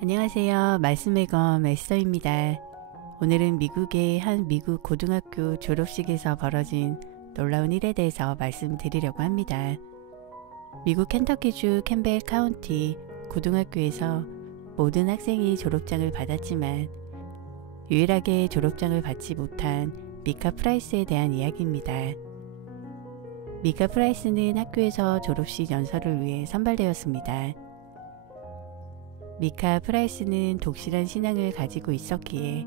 안녕하세요. 말씀의 검 에스더입니다. 오늘은 미국의 한 미국 고등학교 졸업식에서 벌어진 놀라운 일에 대해서 말씀드리려고 합니다. 미국 켄터키주 캠벨 카운티 고등학교에서 모든 학생이 졸업장을 받았지만 유일하게 졸업장을 받지 못한 미카 프라이스에 대한 이야기입니다. 미카 프라이스는 학교에서 졸업식 연설을 위해 선발되었습니다. 미카 프라이스는 독실한 신앙을 가지고 있었기에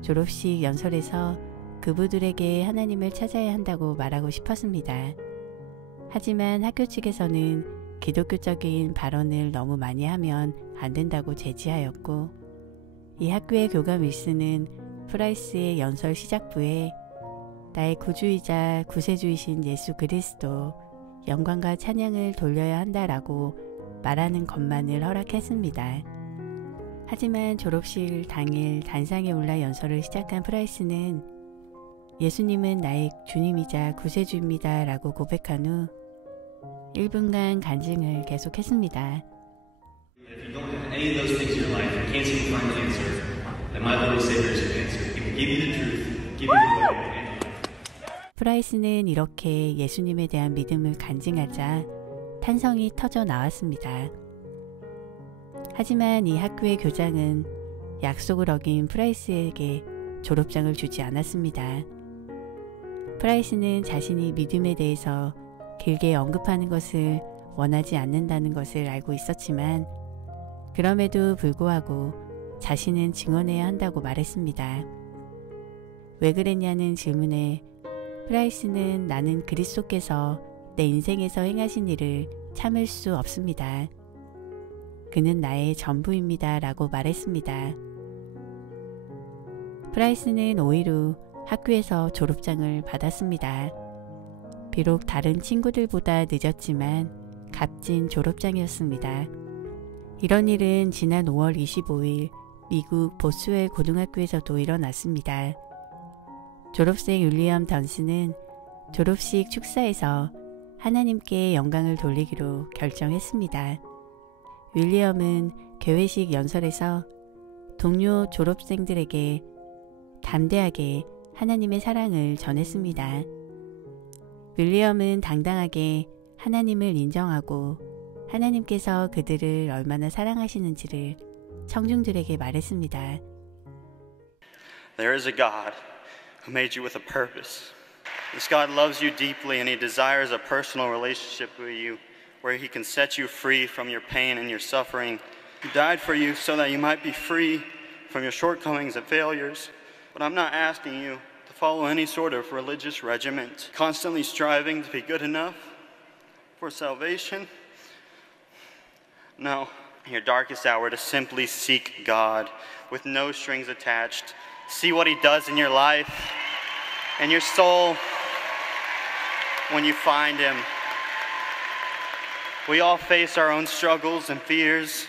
졸업식 연설에서 그부들에게 하나님을 찾아야 한다고 말하고 싶었습니다. 하지만 학교 측에서는 기독교적인 발언을 너무 많이 하면 안 된다고 제지하였고, 이 학교의 교감 윌스는 프라이스의 연설 시작부에 나의 구주이자 구세주이신 예수 그리스도 영광과 찬양을 돌려야 한다라고 말하는 것만을 허락했습니다. 하지만 졸업식 당일 단상에 올라 연설을 시작한 프라이스는 예수님은 나의 주님이자 구세주입니다 라고 고백한 후 1분간 간증을 계속했습니다. If you don't have any of those things in your life, you can't seem to find the answer, then my Lord and Savior is your answer. He will give you the truth, give you the way, and the life. 프라이스는 이렇게 예수님에 대한 믿음을 간증하자 탄성이 터져 나왔습니다. 하지만 이 학교의 교장은 약속을 어긴 프라이스에게 졸업장을 주지 않았습니다. 프라이스는 자신이 믿음에 대해서 길게 언급하는 것을 원하지 않는다는 것을 알고 있었지만 그럼에도 불구하고 자신은 증언해야 한다고 말했습니다. 왜 그랬냐는 질문에 프라이스는 나는 그리스도께서 내 인생에서 행하신 일을 참을 수 없습니다. 그는 나의 전부입니다 라고 말했습니다. 프라이스는 5일 후 학교에서 졸업장을 받았습니다. 비록 다른 친구들보다 늦었지만 값진 졸업장이었습니다. 이런 일은 지난 5월 25일 미국 보스웰 고등학교에서도 일어났습니다. 졸업생 윌리엄 던슨은 졸업식 축사에서 하나님께 영광을 돌리기로 결정했습니다. 윌리엄은 개회식 연설에서 동료 졸업생들에게 담대하게 하나님의 사랑을 전했습니다. 윌리엄은 당당하게 하나님을 인정하고 하나님께서 그들을 얼마나 사랑하시는지를 청중들에게 말했습니다. There is a God who made you with a purpose. This God loves you deeply and He desires a personal relationship with you where He can set you free from your pain and your suffering. He died for you so that you might be free from your shortcomings and failures. But I'm not asking you to follow any sort of religious regiment, constantly striving to be good enough for salvation. No, in your darkest hour to simply seek God with no strings attached. See what He does in your life and your soul when you find Him. We all face our own struggles and fears,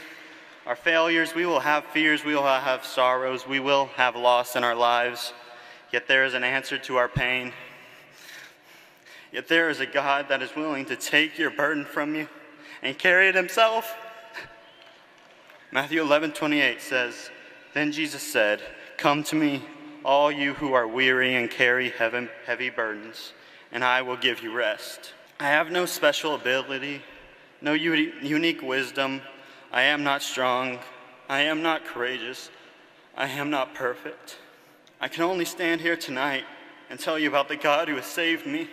our failures. We will have fears, we will have sorrows, we will have loss in our lives. Yet there is an answer to our pain. Yet there is a God that is willing to take your burden from you and carry it Himself. Matthew 11:28 says, Then Jesus said, Come to me, all you who are weary and carry heavy burdens, and I will give you rest. I have no special ability, no unique wisdom. I am not strong. I am not courageous. I am not perfect. I can only stand here tonight and tell you about the God who has saved me.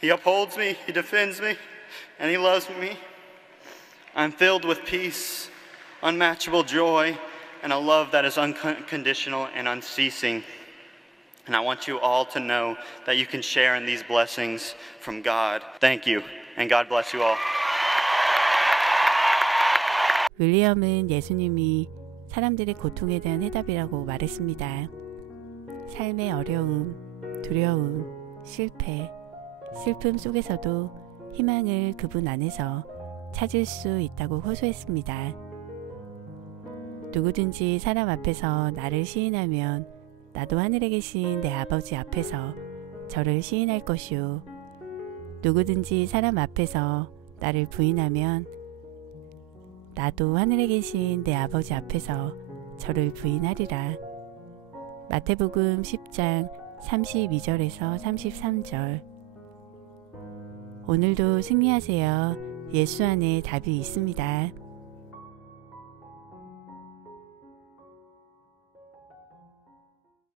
He upholds me, He defends me, and He loves me. I'm filled with peace, unmatchable joy, and a love that is unconditional and unceasing. And I want you all to know that you can share in these blessings from God. Thank you, and God bless you all. 윌리엄은 예수님이 사람들의 고통에 대한 해답이라고 말했습니다. 삶의 어려움, 두려움, 실패, 슬픔 속에서도 희망을 그분 안에서 찾을 수 있다고 호소했습니다. 누구든지 사람 앞에서 나를 시인하면 나도 하늘에 계신 내 아버지 앞에서 저를 시인할 것이요. 누구든지 사람 앞에서 나를 부인하면 나도 하늘에 계신 내 아버지 앞에서 저를 부인하리라. 마태복음 10장 32절에서 33절. 오늘도 승리하세요. 예수 안에 답이 있습니다.